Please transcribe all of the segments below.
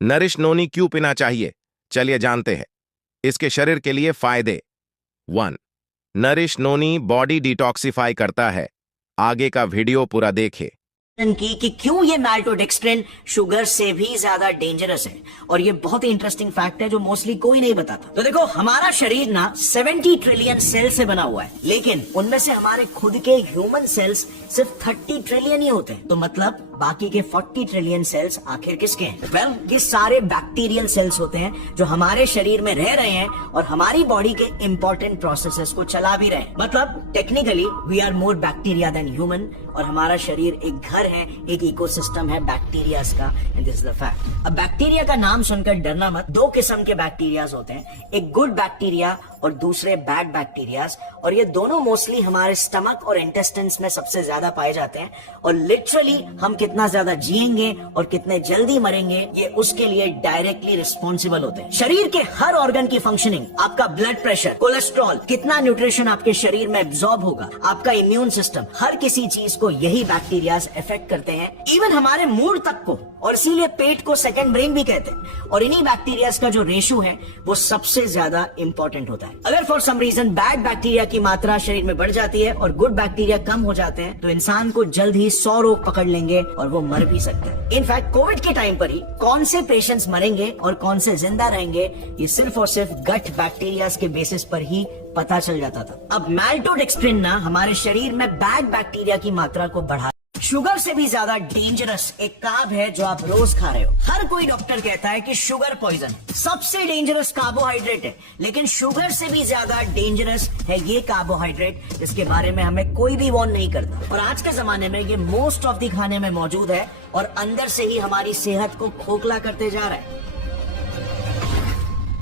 Nourish नोनी क्यों पीना चाहिए? चलिए जानते हैं इसके शरीर के लिए फायदे। 1. नरिश नोनी बॉडी डिटॉक्सिफाई करता है। आगे का वीडियो पूरा देखें। कि क्यों ये माल्टोडेक्स्ट्रिन शुगर से भी ज्यादा डेंजरस है, और ये बहुत ही इंटरेस्टिंग फैक्ट है जो मोस्टली कोई नहीं बताता। तो देखो, हमारा शरीर ना 70 ट्रिलियन सेल से बना हुआ है, लेकिन उनमें से हमारे खुद के ह्यूमन सेल्स सिर्फ 30 ट्रिलियन ही होते हैं। तो मतलब बाकी के 40 ट्रिलियन सेल्स आखिर किसके हैं? वेल, ये सारे बैक्टीरियल सेल्स होते हैं जो हमारे शरीर में रह रहे हैं और हमारी बॉडी के इंपॉर्टेंट प्रोसेसेस को चला भी रहे हैं। मतलब technically we are more bacteria than human, और हमारा शरीर एक घर है, एक इकोसिस्टम है बैक्टीरियाज का, and this is the fact. अब बैक्टीरिया का नाम सुनकर डरना मत। 2 किस्म के बैक्टीरियाज होते हैं, एक गुड बैक्टीरिया और दूसरे बैड बैक्टीरियाज, और ये दोनों मोस्टली हमारे स्टमक और इंटेस्टाइन्स में सबसे ज्यादा पाए जाते हैं। और लिटरली हम कितना ज्यादा जिएंगे और कितने जल्दी मरेंगे, ये उसके लिए डायरेक्टली रिस्पॉन्सिबल होते हैं। शरीर के हर ऑर्गन की फंक्शनिंग, आपका ब्लड प्रेशर, कोलेस्ट्रॉल, कितना न्यूट्रिशन आपके शरीर में एब्जॉर्ब होगा, आपका इम्यून सिस्टम, हर किसी चीज को यही बैक्टीरियाज इफेक्ट करते हैं, इवन हमारे मूड तक को। और इसीलिए पेट को सेकंड ब्रेन भी कहते हैं। और इन्हीं बैक्टीरियाज का जो रेशो है वो सबसे ज्यादा इंपॉर्टेंट होता है। अगर for some reason bad bacteria की मात्रा शरीर में बढ़ जाती है और गुड बैक्टीरिया कम हो जाते हैं, तो इंसान को जल्द ही 100 रोग पकड़ लेंगे और वो मर भी सकते हैं। इनफैक्ट कोविड के टाइम पर ही कौन से पेशेंट्स मरेंगे और कौन से जिंदा रहेंगे, ये सिर्फ और सिर्फ गट बैक्टीरिया के बेसिस पर ही पता चल जाता था। अब माल्टोडेक्स्ट्रिन ना हमारे शरीर में बैड बैक्टीरिया की मात्रा को बढ़ा। शुगर से भी ज्यादा डेंजरस एक कार्ब है जो आप रोज खा रहे हो। हर कोई डॉक्टर कहता है कि शुगर पॉइजन सबसे डेंजरस कार्बोहाइड्रेट है, लेकिन शुगर से भी ज्यादा डेंजरस है ये कार्बोहाइड्रेट जिसके बारे में हमें कोई भी वार्न नहीं करता। और आज के जमाने में ये मोस्ट ऑफ द खाने में मौजूद है और अंदर से ही हमारी सेहत को खोखला करते जा रहा है।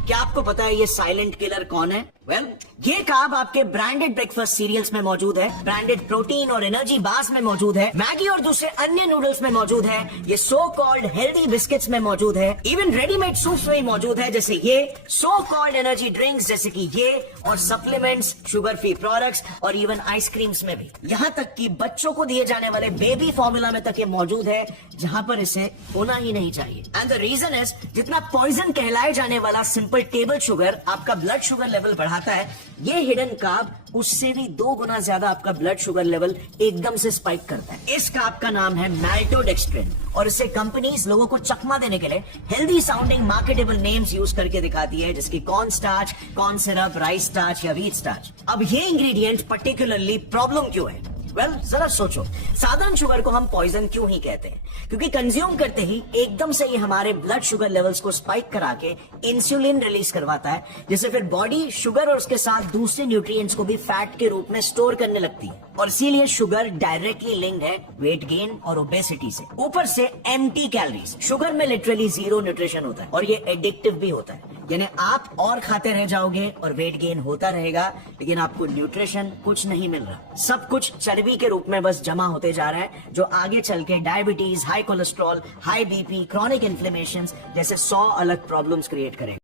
क्या आपको पता है ये साइलेंट किलर कौन है? वेल, ये कार्ब आपके ब्रांडेड ब्रेकफास्ट सीरियल्स में मौजूद है, ब्रांडेड प्रोटीन और एनर्जी बार्स में मौजूद है, मैगी और दूसरे अन्य नूडल्स में मौजूद है, ये सो कॉल्ड हेल्दी बिस्किट्स में मौजूद है, इवन रेडीमेड सूप्स में ही मौजूद है, जैसे ये सो कॉल्ड एनर्जी ड्रिंक्स जैसे कि ये, और सप्लीमेंट्स, शुगर फ्री प्रोडक्ट्स और इवन आइसक्रीम्स में भी। यहाँ तक कि बच्चों को दिए जाने वाले बेबी फॉर्मूला में तक ये मौजूद है, जहाँ पर इसे होना ही नहीं चाहिए। एंड द रीजन इज, जितना पॉइजन कहलाए जाने वाला सिंपल टेबल शुगर आपका ब्लड शुगर लेवल बढ़ाता है, ये हिडन कार्ब उससे भी 2 गुना ज्यादा आपका ब्लड शुगर लेवल एकदम से स्पाइक करता है। इस कार्ब का नाम है माल्टोडेक्स्ट्रिन, और इसे कंपनीज लोगों को चकमा देने के लिए healthy sounding marketable names use करके दिखाती है, जैसे corn starch, corn syrup, rice starch या व्हीट स्टार्च। अब ये इंग्रेडिएंट पर्टिकुलरली प्रॉब्लम क्यों है? वेल, जरा सोचो, साधारण शुगर को हम पॉइजन क्यों ही कहते हैं? क्योंकि कंज्यूम करते ही एकदम से ये हमारे ब्लड शुगर लेवल्स को स्पाइक करा के इंसुलिन रिलीज करवाता है, जिससे फिर बॉडी शुगर और उसके साथ दूसरे न्यूट्रिएंट्स को भी फैट के रूप में स्टोर करने लगती है। और इसीलिए शुगर डायरेक्टली लिंक्ड है वेट गेन और ओबेसिटी से। ऊपर से एम्प्टी कैलोरीज, शुगर में लिटरली 0 न्यूट्रिशन होता है, और ये एडिक्टिव भी होता है। यानी आप और खाते रह जाओगे और वेट गेन होता रहेगा, लेकिन आपको न्यूट्रिशन कुछ नहीं मिल रहा। सब कुछ चर्बी के रूप में बस जमा होते जा रहा है, जो आगे चल के diabetes, high cholesterol, high BP, chronic inflammation जैसे 100 अलग प्रॉब्लम्स क्रिएट करेंगे।